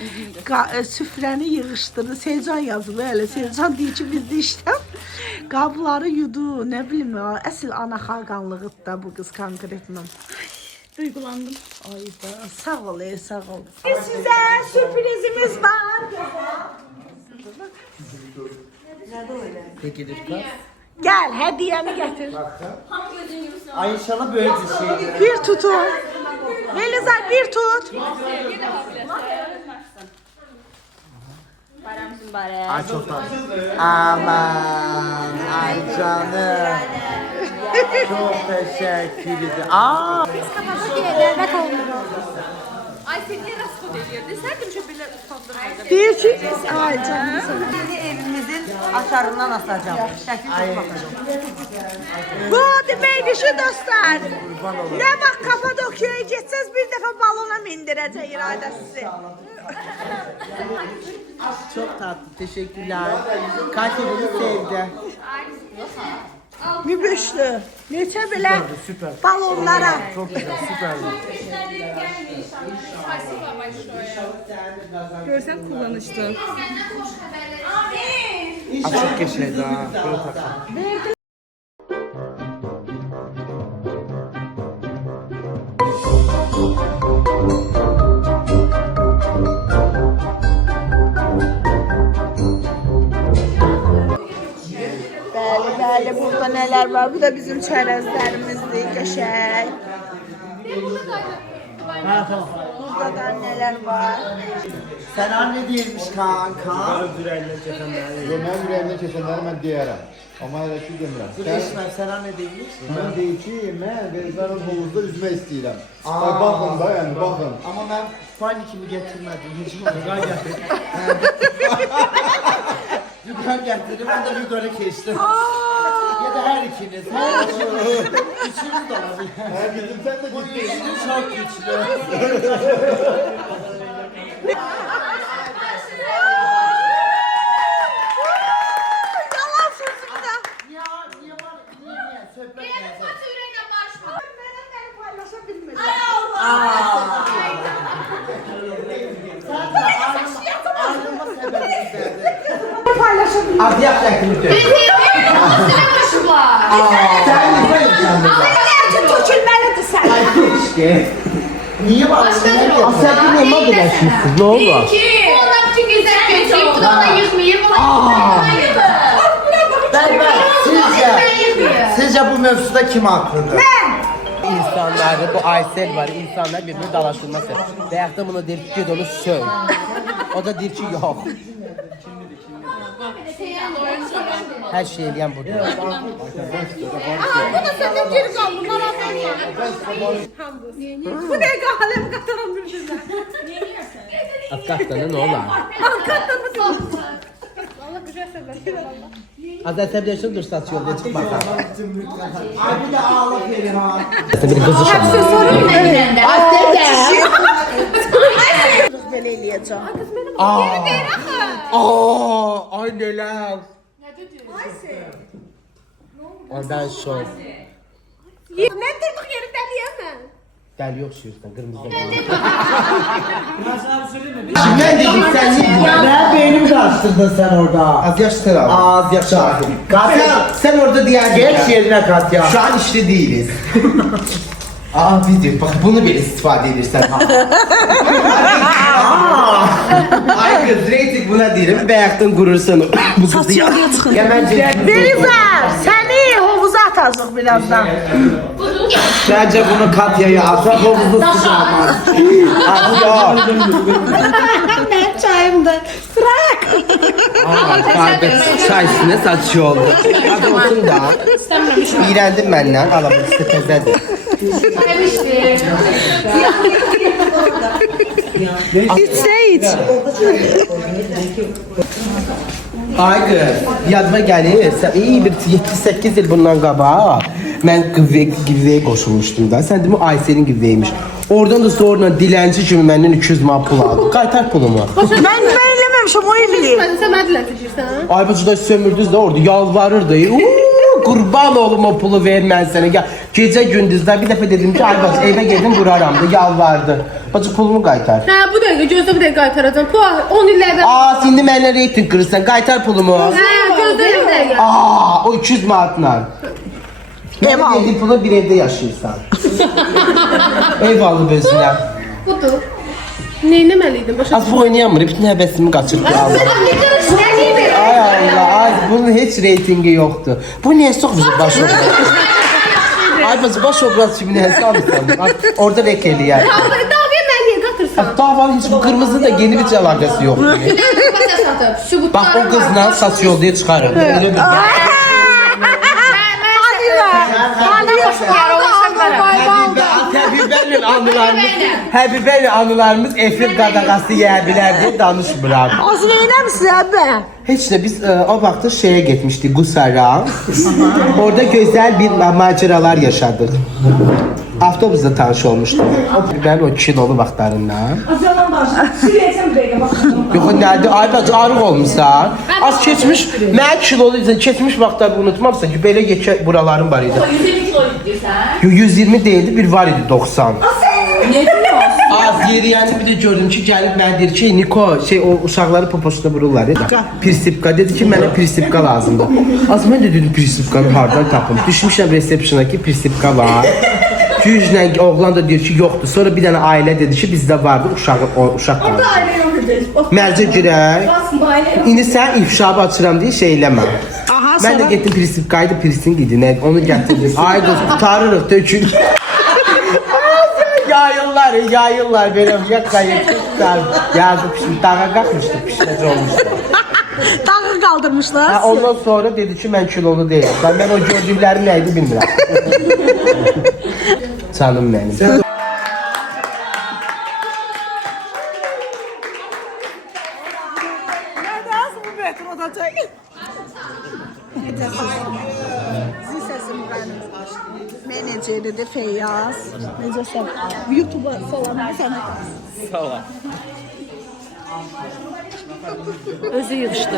Süfrəni yığışdırdı, Selcan yazılı hələ. Selcan deyir ki, bizdə işləm. Qabları yudu, nə bilim, əsl ana xalqanlığıdır da bu qız konkretlə. Duygulandım. Ayda, sağ ol, sağ ol. Sizə sürprizimiz var. Peki lütfen. Gəl, hədiyəni gətir. Ay inşallah böyle bir şey. Bir tutun. Melizar bir tut. Bayramsın bari. Ay çok tatlı. Aman. Ay canım. Çok teşekkür ederim. Aa. Ay seni rastlad edirdi. Sən demişə belə utandırmaydın. Deyir ki, ay canım sana. Evimizin açarından asacağım. Şəkil çok bakacağım. Bu deməkdir ki, dostlar. Nə vaxt Kapadokya'ya getsəz bir dəfə balona mindirəcək iradə sizi. Çok tatlı. Teşekkürler. Katya bunu sevdi. Mübüşlü. Neçə belə balonlara. Çok güzel. Süper. Görsen kullanışlı. Açık geçeydi ha. Böyle takalım. Bəli, burada nələr var? Bu da bizim çərəzlərimizdir, qəşəng. Burada da nələr var? Sen anne değilmiş kanka. Mən ürəyimdən keçənləri mən deyərəm. Amma elə ki demirəm. Dur eşmem sen anne değilmiş. Mən deyir ki, mən Verizarın hovuzda üzmək istəyirəm. Ay, baxın da, yəni baxın. Ama ben panikimi getirmedim. Hiç Yugan getirdim. Yugan getirdim. Ben de Yugan'ı geçtim. Ya da her ikiniz. Her ikiniz. Üçünüz de olabilir. Hər gittim sən də Bu gittin. üçlü çok güçlü. Yalan sözümdə. Niye var? Niye? Söhbət lazım. Ürəklə barışma. Mənə paylaşa bilmirəm. Ayrılma sebebi istedi. Paylaşa bilmirəm. Aziyak şeklinde. Barışıblar. Sen de böyle sen de. Tökülməlidir sən. Ay keşke. Niye var? Asiyatın olma bulaşmışsın. Ne oldu? Bu adam bütün güzel kötüyüm. Bu da ona yıkmayayım. Sizce bu mevzuda kim haklıdır? İnsanlarda bu Aysel var. İnsanlar birbirini dalaştırması. Veyahut da bunu der ki git onu söv. O da der ki yok. Her şeyi diyen budur. Bu da səndən geri qaldı, maraqlı. Bu nə qaləm qataram bir-birinə. Afgat'ta ne ola? Azat dersin dur stasyonda çık bakalım. Ay bir de ağla Perihan. Bir kızı Hepsi sorun ne? Ay Belə eləyəcəm. ay neler. Ondan şok. Mən durduk yeri dəliyəməm. Gel yok şuradan kırmızı. Ben sana bir söyleyeyim mi? Ne dedik sen ne? Ne beynimi karıştırdın sen orada? Az yaşlıdır abi. Az yaşa. Katya sen orada diğer geç yerine Katya. Şu an işte değiliz. Aa video bak bunu bile istifade edersen ha. Ay kız reyting buna değilim. Beyaktın gurursun. Bu kızı ya. Belizar, səni hovuza atacaq birazdan. Bence bunu Katya'ya atsa havuzu sıçramaz. Atıyor. Mən çay Buradayım da. Çay üstüne saçı oldu. Hadi olsun da. İğrendim benden. Alamın üstü tezedir. İçse iç. Ay kız, yadıma gəlir. Sən iyi bir 7-8 il bundan qabaq mən qivvəyə qoşulmuşdum da. Sən demə Aysel'in qivvəymiş. Oradan da sonra dilənçi kimi məndən 200 manat pul aldı. Qaytar pulumu. Ben eləməmişəm, o eləyir. Sən mənə dilən seçirsən, ha? Ay bacı da sömürdünüz de orada yalvarırdı. Qurban olum o pulu ver mən sənə. Gel, gecə gündüzdə bir dəfə dedim ki, ay bacı evə gedim vuraram da yalvardı. Bacı pulumu qaytar. Hə, bu dəqiqə gözlə bu dəqiqə qaytaracağam. Bu 10 illərdən. Aa, şimdi mənlə reyting qırırsan. Qaytar pulumu. Hə, gözlə bu dəqiqə. Aa, o 200 manatla. Ev aldın pulu bir evdə yaşayırsan. Ev alıb özünə. Budur. Neynəməliydim başa? Az bu oynayamır. Bütün həvəsimi qaçırdı. Allah. Nə deyir? Ay Allah, ay bunun heç reytingi yoxdur. Bu niyə çox bizi baş obraz? Ay bacı baş obraz kimi nəsə alırsan. Orada rek eləyər. Davaya mən niyə qatırsan? Davanın heç bu kırmızı da yeni bir əlaqəsi yoxdur. Sübut. Bax o qızla saç yolda çıxarım. Həbibə ilə anılarımız efir qadağası yeyə bilər deyə danışmıram. Az neynəmişsin əbə? Heç də biz o vaxtda şeye getmişdik Qusara. Orada güzel bir maceralar yaşadık. Avtobusda tanış olmuştum. Benim o kilolu vaxtlarından. Yox nədir? Ay bacı arıq olmuşsan. Az keçmiş, mən kiloluysan, keçmiş vaxtları unutmamsan ki, belə yekə buralarım var idi. 120 kilo deyirsən? 120 değildi, bir var idi 90. Az yeriyəni bir də gördüm ki, gəlib mənə deyir ki, Niko, o uşaqları poposuna vururlar ya. Pirsipka dedi ki, mənə pirsipka lazımdır. Az mən də dedim pirsipkanı hardan tapım. Düşmüşəm resepsiyona ki, pirsipka var. Güclə oğlan da deyir ki, yoxdur. Sonra bir dənə ailə dedi ki, bizdə vardı uşaq qaldı. Mərcə girək. İndi sən ifşabı açıram deyə şey eləmə. Mən də getdim pirsipkaydı, pirsing idi. Onu gətirdim. Ay qız, tutarırıq, tökün. Yayırlar böyle yakayıp yazıp şimdi dağa kalkmıştı, pişmeci olmuştu. Dağı kaldırmışlar. Ha, ondan sonra dedi ki ben kilolu değilim. Ben o gördüklerim neydi bilmiyorum. Canım benim. Menajeridir Feyyaz. Necəsən? YouTube'a salam sənə. Salam. Özü yığışdı.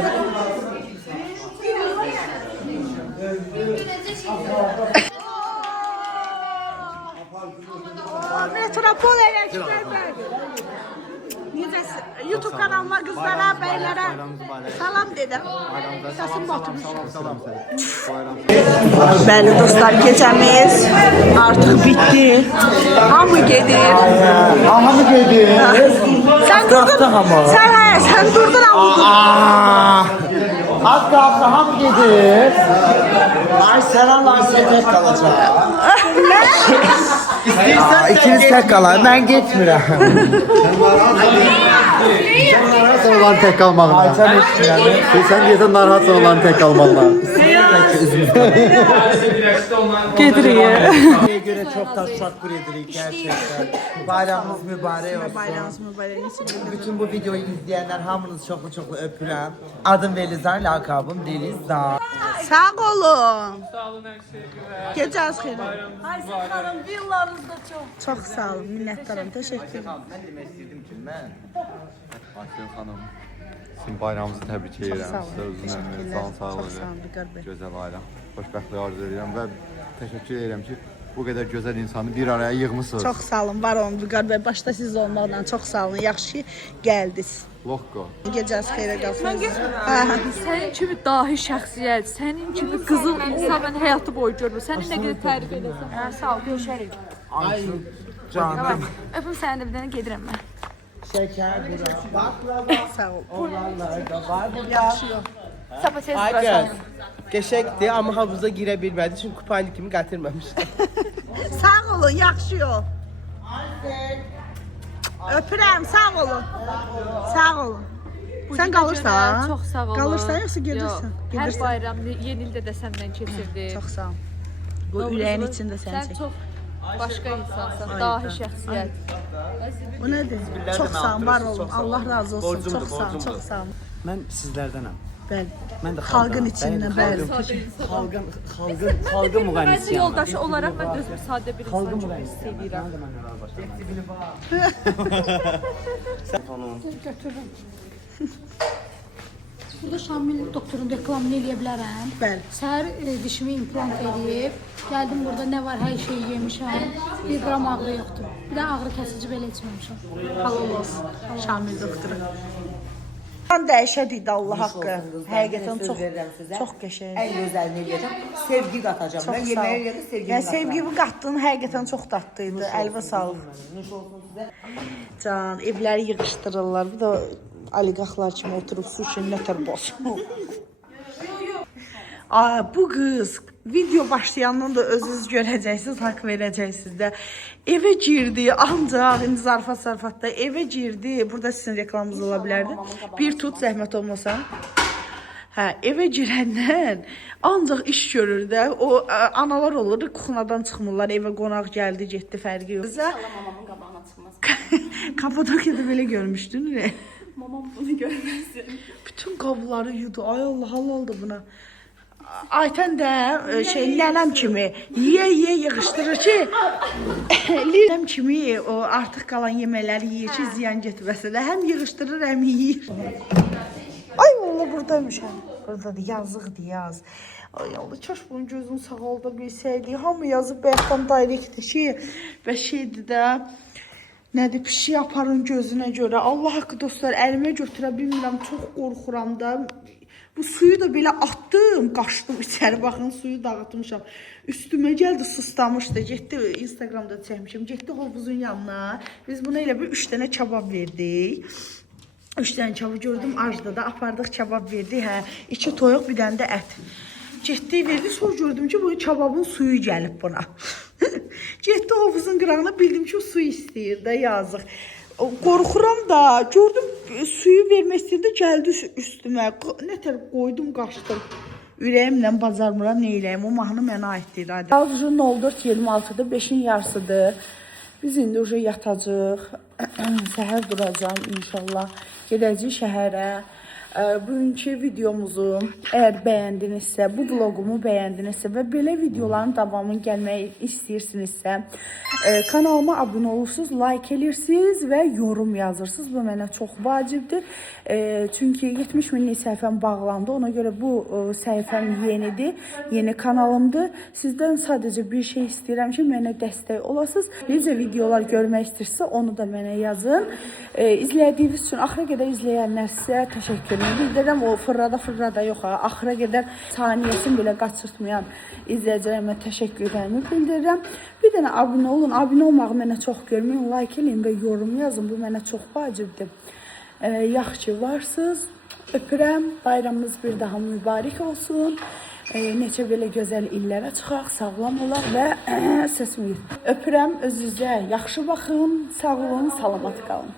Metropol elektriklər. Necəsən? YouTube kanalıma, qızlara, bəylərə salam dedim. Səsim batmış. Bəli dostlar, gecəmiz artıq bitdi. Hamı gedir. Hamı gedir. Sən durdun. Sən durdun amma. Az kaldı hamı gedir. Ay Seren'la Ayşe tek kalacak. İstəyirsən ikiniz tek kalar. Ben gitmirəm. Sen narahatsan olan tek kalmağına. Ayşe sen deyəsən narahatsan olan tek kalmağına. Gedirik. göre çok da teşekkür ederim gerçekten. Bayramınız mübarek olsun. Bayramınız mübarek olsun. Bütün bu videoyu izleyenler hamınız çok öpürəm. Adım Velizar, lakabım Delizar. Sağ olun. Sağ olun her şeye göre. Gecəniz xeyir. Ayşe Hanım, villarınızda çox. Çox sağ olun, minnətdaram. Təşəkkür ederim. Ben demək istəyirdim ki, mən Ayşe xanım sizin bayramınızı təbrik edirəm. Sağ olun. Sizə uzun ömür, sağ Çox olun. sağ olun, Vüqar bəy. Gözəl bayram. Xoşbəxtlik arzu edirəm və təşəkkür edirəm ki, bu qədər gözəl insanı bir araya yığmısınız. Çox sağ olun, var olun Vüqar bəy. Başda siz olmaqla çox sağ olun. Yaxşı ki, gəldiniz. Lokko. Gecəniz xeyrə qalsın. Sənin kimi dahi şəxsiyyət, sənin kimi qızıl insan mən həyatı boyu görmürəm. Səni nə qədər tərif edəsəm. Sağ ol, görüşərik. Canım. Öpüm səni də bir dənə gedirəm mən. Şeker, baklava, Sağ ol. olanlar da var burada. Sapa tez Ay burasan. kız, geçekti ama havuza girebilmedi çünkü kupaylı kimi getirmemişler. Sağ olun, yaxşı yol. Öpürəm, sağ olun. Sağ olun. Bu Sən günə qalırsan? görə Çox sağ olun. Qalırsan yoxsa Yox, gedirsən? Hər Gedirsən. bayram yeni ildə də səndən keçirdim. Çox sağ ol. Bu ürəyin içində sən Sən çək. çox başqa insansan, dahi şəxsiyyət. Bu nədir? Çox sağ ol, var olun. Allah razı olsun. Çox sağ ol, çox sağ ol. Mən sizlərdənəm. Bəli. Mən də Xalqın içindən bəli. Xalqın Bəzi müğənnisiyəm. yoldaşı olaraq mən də özümü sadə bir insan Xalqın kimi hiss müğənnisiyəm. edirəm. Mən də məndən razılaşıram. Burada Şamil doktorun reklamını eləyə bilərəm. Bəli. Səhər dişimi implant edib, gəldim burada nə var, hər şeyi yemişəm. Bir qram ağrı yoxdur. Bir də ağrı kəsici belə içməmişəm. Halal olsun. Şamil doktoru. Sən dəyişəd idi Allah haqqı. Həqiqətən çox qəşəng. En gözəlini eləyəcəm. Sevgi qatacağam. Çox Mən sağ yeməyə ol. eləyəndə sevgi Yəni sevgimi qatdın, həqiqətən çox dadlı idi. Əlbə sağlıq. Nuş olsun sizə. Can, evləri yığışdırırlar. Bu da oliqarxlar kimi oturub su üçün nətər boş. Bu qız video başlayandan da özünüz görəcəksiniz, haqq verəcəksiniz də. Evə girdi, ancaq indi zarafat-zarfatda evə girdi. Burada sizin reklamınız ola bilərdi. Bir tut, zəhmət olmasa. Hə, evə girəndən ancaq iş görür də. O analar olur, kuxnadan çıxmırlar. Evə qonaq gəldi, getdi, fərqi yox. Mamamın qabağına çıxmaz. Kapadokiyada belə görmüşdün, nə? Mamam bunu görməsin. Bütün qabları yudu. Ay Allah, halaldır buna. Aytən də nənəm kimi yeyə yığışdırır ki, nənəm kimi o artıq qalan yeməkləri yeyir ki, ziyan getməsə də həm yığışdırır, həm yeyir. Ay Allah, buradaymış həm. Buradadır, yazıqdır, yaz. Ay Allah, kaş bunun gözünü sağalda bilsəydi. Hamı yazıb bəyətdən direktdə ki, və şeydir də, nədir, pişik aparın gözünə görə. Allah haqqı dostlar, əlimə götürə bilmirəm, çox qorxuram da. Bu suyu da belə atdım, qaçdım içəri, baxın suyu dağıtmışam. Üstümə gəldi, sıslamışdı, getdi, Instagramda çəkmişim, getdi hovuzun yanına. Biz buna elə bir 3 dənə kabab verdik. 3 dənə kabab gördüm, acda da apardıq, kabab verdik, hə, 2 toyuq, bir dənə də ət. Getdi, verdi, sonra gördüm ki, bu kababın suyu gəlib buna. Getdi hovuzun qırağına, bildim ki, o su istəyir də, yazıq. Qorxuram da, gördüm suyu vermək istəyirdi, gəldi üstümə. Nətər qoydum, qaçdım. Ürəyimlə bacarmıram, neyləyim, o mahnı mənə aiddir. Avcun 04:26-dır, 5-in yarısıdır. Biz indi uca yatacaq, səhər duracam inşallah. Gedəcəyik şəhərə. Bugünkü videomuzu əgər bəyəndinizsə, bu vlogumu bəyəndinizsə və belə videoların davamını gəlməyi istəyirsinizsə, kanalıma abunə olursunuz, like edirsiniz və yorum yazırsınız. Bu mənə çox vacibdir. Çünki 70 minlik səhifəm bağlandı. Ona görə bu səhifəm yenidir, yeni kanalımdır. Sizdən sadəcə bir şey istəyirəm ki, mənə dəstək olasınız. Necə videolar görmək istəyirsə, onu da mənə yazın. İzlədiyiniz üçün axıra qədər izləyənlər sizə təşəkkür bildirirəm. O fırrada yox, axıra qədər saniyəsini belə qaçırtmayan izləyicilərimə təşəkkürlərimi bildirirəm. Bir dənə abunə olun. Abunə olmağı mənə çox görməyin. Like eləyin və yorum yazın. Bu mənə çox vacibdir. Yaxşı ki, varsınız. Öpürəm. Bayramımız bir daha mübarək olsun. Neçə belə gözəl illərə çıxaq, sağlam olaq və səsimi öpürəm. Özünüzə yaxşı baxın. Sağ olun, salamat qalın.